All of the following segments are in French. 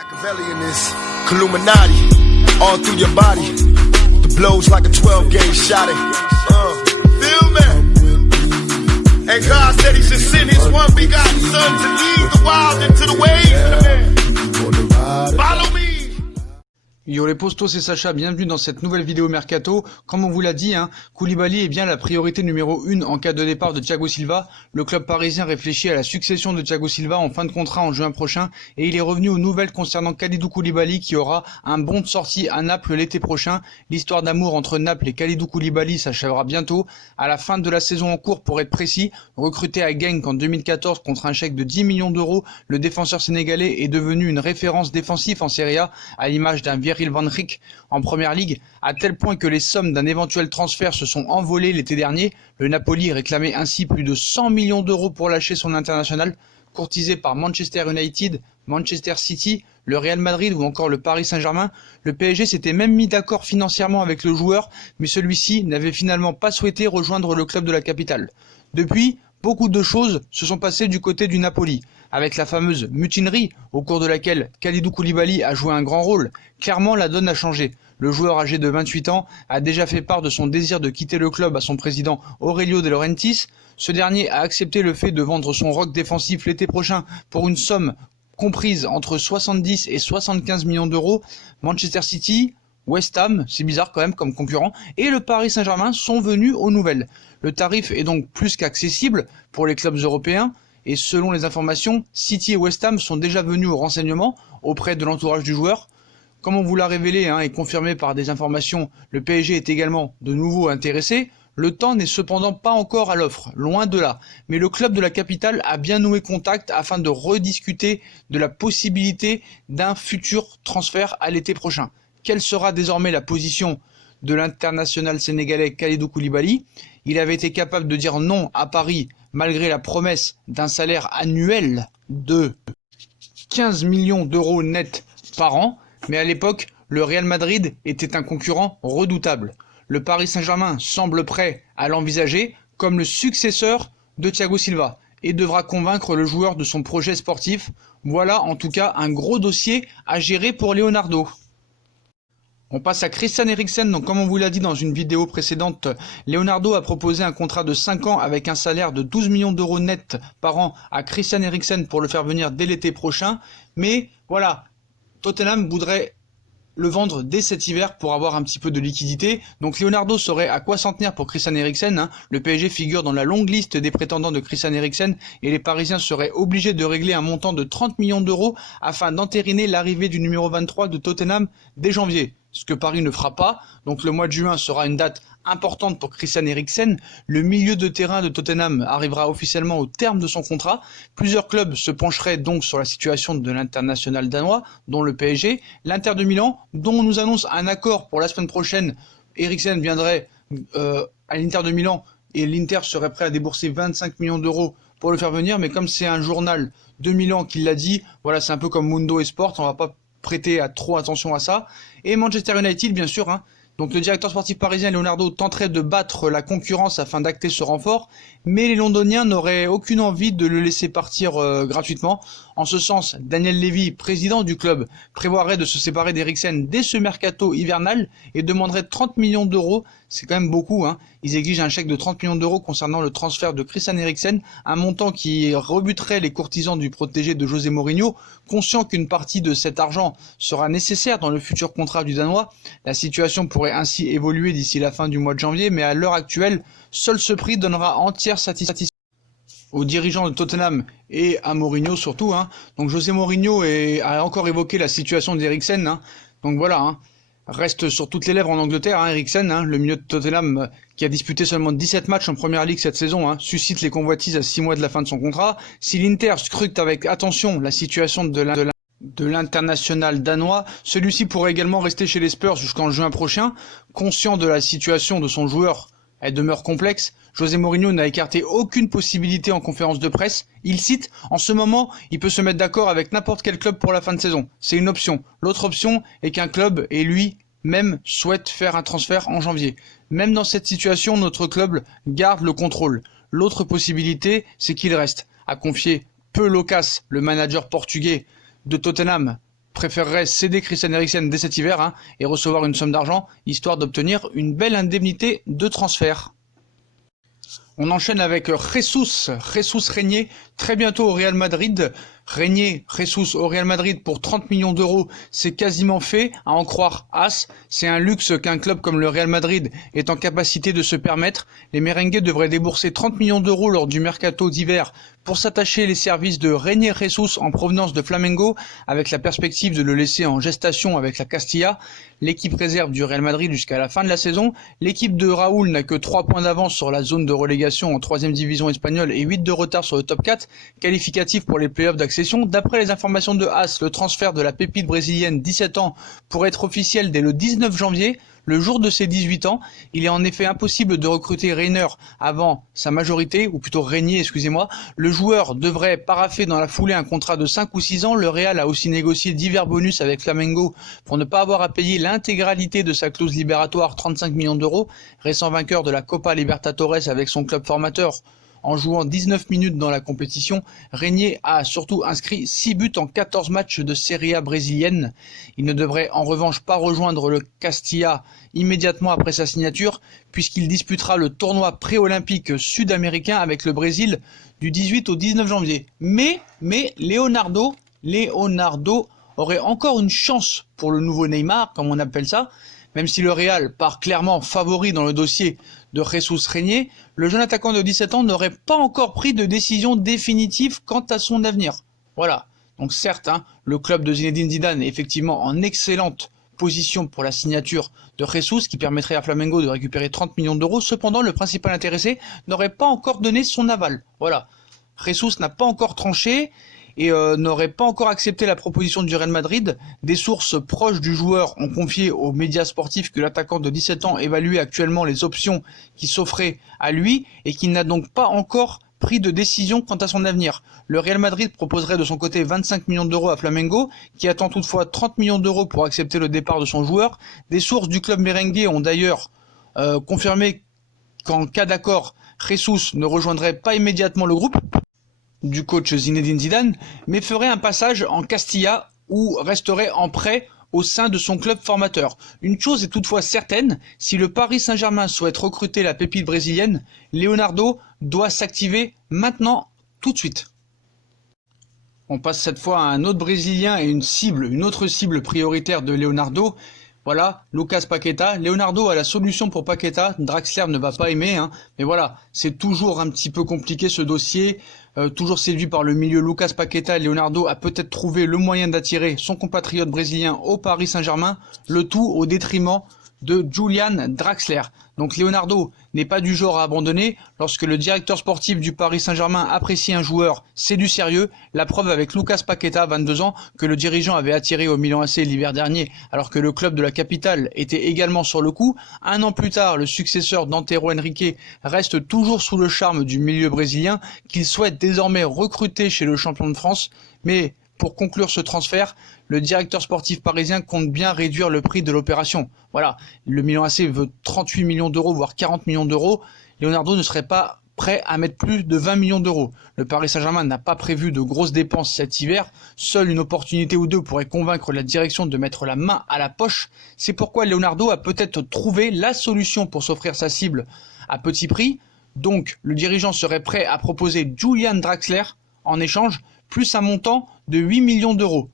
Machiavelli in this Illuminati, all through your body. The blows like a 12-gauge shot. Feel me? And God said He should send His one begotten Son to lead the wild into the ways. Follow me. Yo les postos, c'est Sacha, bienvenue dans cette nouvelle vidéo Mercato. Comme on vous l'a dit, Koulibaly est bien la priorité numéro 1 en cas de départ de Thiago Silva. Le club parisien réfléchit à la succession de Thiago Silva en fin de contrat en juin prochain et il est revenu aux nouvelles concernant Kalidou Koulibaly qui aura un bon de sortie à Naples l'été prochain. L'histoire d'amour entre Naples et Kalidou Koulibaly s'achèvera bientôt. À la fin de la saison en cours pour être précis, recruté à Genk en 2014 contre un chèque de 10 millions d'euros, le défenseur sénégalais est devenu une référence défensive en Serie A à l'image d'un Virgil van Dijk en première ligue, à tel point que les sommes d'un éventuel transfert se sont envolées l'été dernier. Le Napoli réclamait ainsi plus de 100 millions d'euros pour lâcher son international, courtisé par Manchester United, Manchester City, le Real Madrid ou encore le Paris Saint-Germain. Le PSG s'était même mis d'accord financièrement avec le joueur, mais celui-ci n'avait finalement pas souhaité rejoindre le club de la capitale. Depuis, beaucoup de choses se sont passées du côté du Napoli, avec la fameuse mutinerie au cours de laquelle Kalidou Koulibaly a joué un grand rôle. Clairement, la donne a changé. Le joueur âgé de 28 ans a déjà fait part de son désir de quitter le club à son président Aurelio De Laurentiis. Ce dernier a accepté le fait de vendre son rock défensif l'été prochain pour une somme comprise entre 70 et 75 millions d'euros. Manchester City, West Ham, c'est bizarre quand même comme concurrent, et le Paris Saint-Germain sont venus aux nouvelles. Le tarif est donc plus qu'accessible pour les clubs européens. Et selon les informations, City et West Ham sont déjà venus au renseignement auprès de l'entourage du joueur. Comme on vous l'a révélé et confirmé par des informations, le PSG est également de nouveau intéressé. Le temps n'est cependant pas encore à l'offre, loin de là. Mais le club de la capitale a bien noué contact afin de rediscuter de la possibilité d'un futur transfert à l'été prochain. Quelle sera désormais la position de l'international sénégalais Kalidou Koulibaly? Il avait été capable de dire non à Paris malgré la promesse d'un salaire annuel de 15 millions d'euros net par an, mais à l'époque, le Real Madrid était un concurrent redoutable. Le Paris Saint-Germain semble prêt à l'envisager comme le successeur de Thiago Silva et devra convaincre le joueur de son projet sportif. Voilà en tout cas un gros dossier à gérer pour Leonardo. On passe à Christian Eriksen. Donc, comme on vous l'a dit dans une vidéo précédente, Leonardo a proposé un contrat de 5 ans avec un salaire de 12 millions d'euros net par an à Christian Eriksen pour le faire venir dès l'été prochain. Mais voilà, Tottenham voudrait le vendre dès cet hiver pour avoir un petit peu de liquidité. Donc Leonardo saurait à quoi s'en tenir pour Christian Eriksen. Le PSG figure dans la longue liste des prétendants de Christian Eriksen et les Parisiens seraient obligés de régler un montant de 30 millions d'euros afin d'entériner l'arrivée du numéro 23 de Tottenham dès janvier. Ce que Paris ne fera pas. Donc le mois de juin sera une date importante pour Christian Eriksen. Le milieu de terrain de Tottenham arrivera officiellement au terme de son contrat. Plusieurs clubs se pencheraient donc sur la situation de l'international danois, dont le PSG. L'Inter de Milan, dont on nous annonce un accord pour la semaine prochaine. Eriksen viendrait à l'Inter de Milan et l'Inter serait prêt à débourser 25 millions d'euros pour le faire venir. Mais comme c'est un journal de Milan qui l'a dit, voilà, c'est un peu comme Mundo Esport, on va pas prêter trop attention à ça. Et Manchester United, bien sûr. Donc le directeur sportif parisien Leonardo tenterait de battre la concurrence afin d'acter ce renfort, mais les Londoniens n'auraient aucune envie de le laisser partir gratuitement. En ce sens, Daniel Levy, président du club, prévoirait de se séparer d'Eriksen dès ce mercato hivernal et demanderait 30 millions d'euros. C'est quand même beaucoup. Ils exigent un chèque de 30 millions d'euros concernant le transfert de Christian Eriksen, un montant qui rebuterait les courtisans du protégé de José Mourinho. Conscient qu'une partie de cet argent sera nécessaire dans le futur contrat du Danois, la situation pourrait ainsi évoluer d'ici la fin du mois de janvier, mais à l'heure actuelle, seul ce prix donnera entière satisfaction aux dirigeants de Tottenham et à Mourinho surtout. Donc José Mourinho a encore évoqué la situation d'Eriksen. Donc voilà, reste sur toutes les lèvres en Angleterre. Eriksen, le milieu de Tottenham qui a disputé seulement 17 matchs en Première Ligue cette saison, suscite les convoitises à 6 mois de la fin de son contrat. Si l'Inter scrute avec attention la situation de l'international danois, celui-ci pourrait également rester chez les Spurs jusqu'en juin prochain. Conscient de la situation de son joueur, elle demeure complexe. José Mourinho n'a écarté aucune possibilité en conférence de presse. Il cite, en ce moment, il peut se mettre d'accord avec n'importe quel club pour la fin de saison. C'est une option. L'autre option est qu'un club et lui-même souhaite faire un transfert en janvier. Même dans cette situation, notre club garde le contrôle. L'autre possibilité, c'est qu'il reste, a confié Peu Locas, le manager portugais de Tottenham, préférerait céder Christian Eriksen dès cet hiver et recevoir une somme d'argent, histoire d'obtenir une belle indemnité de transfert. On enchaîne avec Jesus Régnier, très bientôt au Real Madrid. Jesus au Real Madrid pour 30 millions d'euros, c'est quasiment fait, à en croire AS. C'est un luxe qu'un club comme le Real Madrid est en capacité de se permettre. Les merengues devraient débourser 30 millions d'euros lors du mercato d'hiver pour s'attacher les services de Jesus en provenance de Flamengo, avec la perspective de le laisser en gestation avec la Castilla. L'équipe réserve du Real Madrid jusqu'à la fin de la saison. L'équipe de Raúl n'a que 3 points d'avance sur la zone de relégation en 3e division espagnole et 8 de retard sur le top 4, qualificatif pour les playoffs d'accession. D'après les informations de AS, le transfert de la pépite brésilienne 17 ans pourrait être officiel dès le 19 janvier, le jour de ses 18 ans. Il est en effet impossible de recruter Reiner avant sa majorité, ou plutôt Régnier, excusez-moi. Le joueur devrait paraffer dans la foulée un contrat de 5 ou 6 ans. Le Real a aussi négocié divers bonus avec Flamengo pour ne pas avoir à payer l'intégralité de sa clause libératoire, 35 millions d'euros. Récent vainqueur de la Copa Libertadores avec son club formateur, en jouant 19 minutes dans la compétition, Régnier a surtout inscrit 6 buts en 14 matchs de Serie A brésilienne. Il ne devrait en revanche pas rejoindre le Castilla immédiatement après sa signature, puisqu'il disputera le tournoi pré-olympique sud-américain avec le Brésil du 18 au 19 janvier. Mais Leonardo aurait encore une chance pour le nouveau Neymar, comme on appelle ça. Même si le Real part clairement favori dans le dossier de Jesus Régnier, le jeune attaquant de 17 ans n'aurait pas encore pris de décision définitive quant à son avenir. Voilà. Donc certes, le club de Zinedine Zidane est effectivement en excellente position pour la signature de Jesus, qui permettrait à Flamengo de récupérer 30 millions d'euros. Cependant, le principal intéressé n'aurait pas encore donné son aval. Voilà. Jesus n'a pas encore tranché et n'aurait pas encore accepté la proposition du Real Madrid. Des sources proches du joueur ont confié aux médias sportifs que l'attaquant de 17 ans évaluait actuellement les options qui s'offraient à lui et qu'il n'a donc pas encore pris de décision quant à son avenir. Le Real Madrid proposerait de son côté 25 millions d'euros à Flamengo, qui attend toutefois 30 millions d'euros pour accepter le départ de son joueur. Des sources du club merengue ont d'ailleurs confirmé qu'en cas d'accord, Jesus ne rejoindrait pas immédiatement le groupe du coach Zinedine Zidane, mais ferait un passage en Castilla ou resterait en prêt au sein de son club formateur. Une chose est toutefois certaine, si le Paris Saint-Germain souhaite recruter la pépite brésilienne, Leonardo doit s'activer maintenant, tout de suite. On passe cette fois à un autre Brésilien et une autre cible prioritaire de Leonardo. Voilà, Lucas Paqueta. Leonardo a la solution pour Paqueta. Draxler ne va pas aimer, mais voilà, c'est toujours un petit peu compliqué ce dossier. Toujours séduit par le milieu Lucas Paqueta, Leonardo a peut-être trouvé le moyen d'attirer son compatriote brésilien au Paris Saint-Germain, le tout au détriment de Julian Draxler. Donc Leonardo n'est pas du genre à abandonner. Lorsque le directeur sportif du Paris Saint-Germain apprécie un joueur, c'est du sérieux. La preuve avec Lucas Paqueta, 22 ans, que le dirigeant avait attiré au Milan AC l'hiver dernier, alors que le club de la capitale était également sur le coup. Un an plus tard, le successeur d'Antero Henrique reste toujours sous le charme du milieu brésilien, qu'il souhaite désormais recruter chez le champion de France. Mais pour conclure ce transfert, le directeur sportif parisien compte bien réduire le prix de l'opération. Voilà, le Milan AC veut 38 millions d'euros, voire 40 millions d'euros. Leonardo ne serait pas prêt à mettre plus de 20 millions d'euros. Le Paris Saint-Germain n'a pas prévu de grosses dépenses cet hiver. Seule une opportunité ou deux pourrait convaincre la direction de mettre la main à la poche. C'est pourquoi Leonardo a peut-être trouvé la solution pour s'offrir sa cible à petit prix. Donc, le dirigeant serait prêt à proposer Julian Draxler en échange, plus un montant de 8 millions d'euros.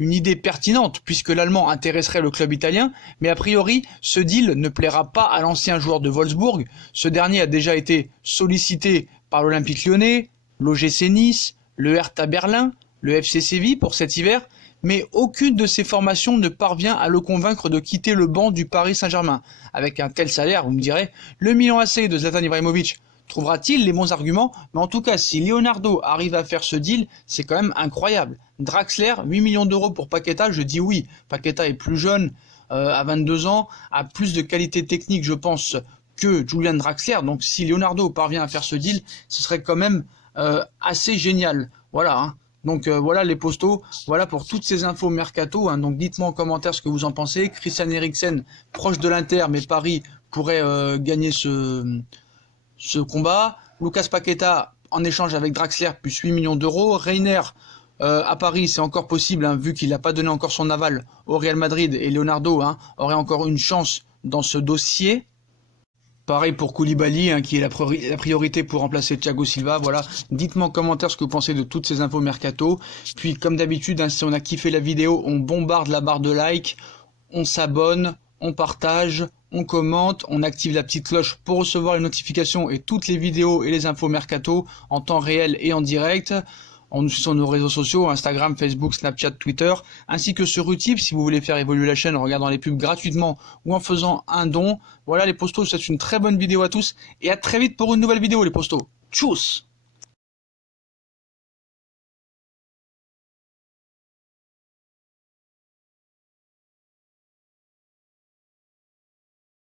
Une idée pertinente puisque l'Allemand intéresserait le club italien, mais a priori, ce deal ne plaira pas à l'ancien joueur de Wolfsburg. Ce dernier a déjà été sollicité par l'Olympique Lyonnais, l'OGC Nice, le Hertha Berlin, le FC Séville pour cet hiver, mais aucune de ces formations ne parvient à le convaincre de quitter le banc du Paris Saint-Germain. Avec un tel salaire, vous me direz, le Milan AC de Zlatan Ibrahimovic trouvera-t-il les bons arguments? Mais en tout cas, si Leonardo arrive à faire ce deal, c'est quand même incroyable. Draxler, 8 millions d'euros pour Paqueta, je dis oui. Paqueta est plus jeune, à 22 ans, a plus de qualité technique, je pense, que Julian Draxler. Donc si Leonardo parvient à faire ce deal, ce serait quand même assez génial. Voilà. Donc voilà les postos, voilà pour toutes ces infos mercato. Donc dites-moi en commentaire ce que vous en pensez. Christian Eriksen, proche de l'Inter, mais Paris pourrait gagner ce combat. Lucas Paqueta en échange avec Draxler plus 8 millions d'euros. Reiner À Paris, c'est encore possible, hein, vu qu'il n'a pas donné encore son aval au Real Madrid et Leonardo aurait encore une chance dans ce dossier. Pareil pour Koulibaly, qui est la priorité pour remplacer Thiago Silva. Voilà, dites-moi en commentaire ce que vous pensez de toutes ces infos mercato. Puis comme d'habitude, si on a kiffé la vidéo, on bombarde la barre de like, on s'abonne, on partage, on commente, on active la petite cloche pour recevoir les notifications et toutes les vidéos et les infos mercato en temps réel et en direct. On nous suit sur nos réseaux sociaux, Instagram, Facebook, Snapchat, Twitter, ainsi que sur Utip si vous voulez faire évoluer la chaîne en regardant les pubs gratuitement ou en faisant un don. Voilà les postos, je vous souhaite une très bonne vidéo à tous et à très vite pour une nouvelle vidéo les postos. Tchuss!